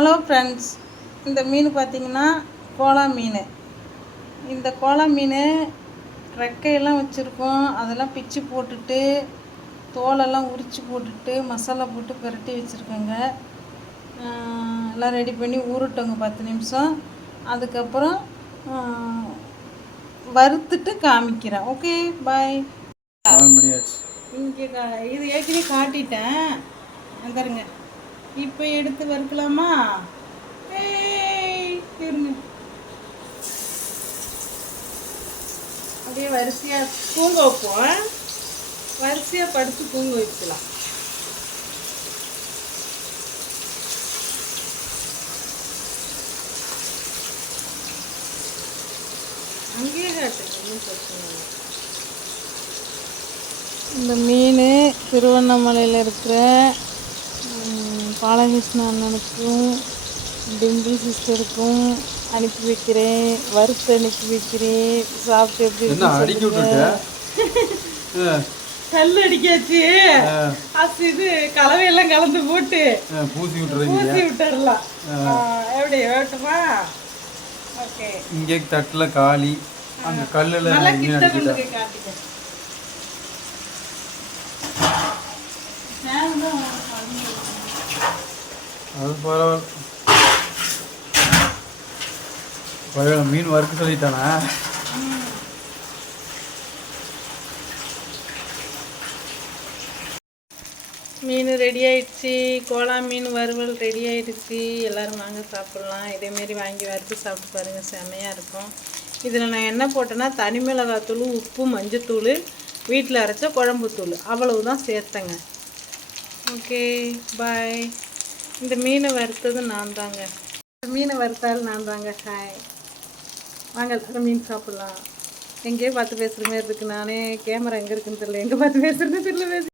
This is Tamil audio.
ஹலோ ஃப்ரெண்ட்ஸ், இந்த மீன் பார்த்திங்கன்னா கோலா மீன். இந்த கோலா மீன் ரெக்கையெல்லாம் வச்சுருக்கோம். அதெல்லாம் பிச்சு போட்டுட்டு தோலெல்லாம் உரித்து போட்டுட்டு மசாலா போட்டு புரட்டி வச்சுருக்கோங்க. எல்லாம் ரெடி பண்ணி ஊறட்டோங்க 10 நிமிஷம். அதுக்கப்புறம் வறுத்துட்டு காமிக்கிறேன். ஓகே, பாய். இங்கே இது ஏற்கனவே காட்டிட்டேன். வந்துருங்க, இப்போ எடுத்து வறுக்கலாமா? இருங்க, அப்படியே வரிசையாக தூங்க வைப்போம். வரிசையாக படுத்து தூங்க வைக்கலாம். அங்கேயே காட்டுங்க, ஒன்றும் பிரச்சனை இல்லை. இந்த மீன் திருவண்ணாமலையில் இருக்கிற பாலகிருஷ்ண அண்ணனுக்கும் டிம்பிள் சிஸ்டருக்கும் அனுப்பி வைக்கிறேன். வறுத்து அனுப்பி வைக்கிறேன். சாப்பிட்டு எப்படி கல் அடிக்காச்சு, இது கலவையெல்லாம் கலந்து போட்டு பூசி விட்டுறலாம். எப்படி வேட்டுமா? ஓகே, இங்கே தட்டில் காலி அந்த கல்லில் காட்டிக்க. அது பரவாயில்ல. மீன் வறுக்க சொல்லிட்டானா? மீன் ரெடி ஆயிடுச்சு. கோலா மீன் வறுவல் ரெடி ஆயிடுச்சு. எல்லோரும் வாங்க சாப்பிட்லாம். இதேமாரி வாங்கி வறுத்து சாப்பிட்டு பாருங்கள், செம்மையாக இருக்கும். இதில் நான் என்ன போட்டேன்னா தனி மிளகாத்தூள், உப்பு, மஞ்சத்தூள், வீட்டில் அரைச்ச குழம்புத்தூள் அவ்வளவுதான் சேர்த்தேங்க. ஓகே, பாய். இந்த மீனை வறுத்தது நான் தாங்க. மீனை வறுத்தாலும் நான் தாங்க. ஹாய், வாங்க அந்த மீன் சாப்பிட்லாம். எங்கேயோ பார்த்து பேசுகிற மாதிரி இருக்குது. நானே கேமரா எங்கே இருக்குன்னு தெரியல, எங்கே பார்த்து பேசுகிறதுன்னு தெரியல.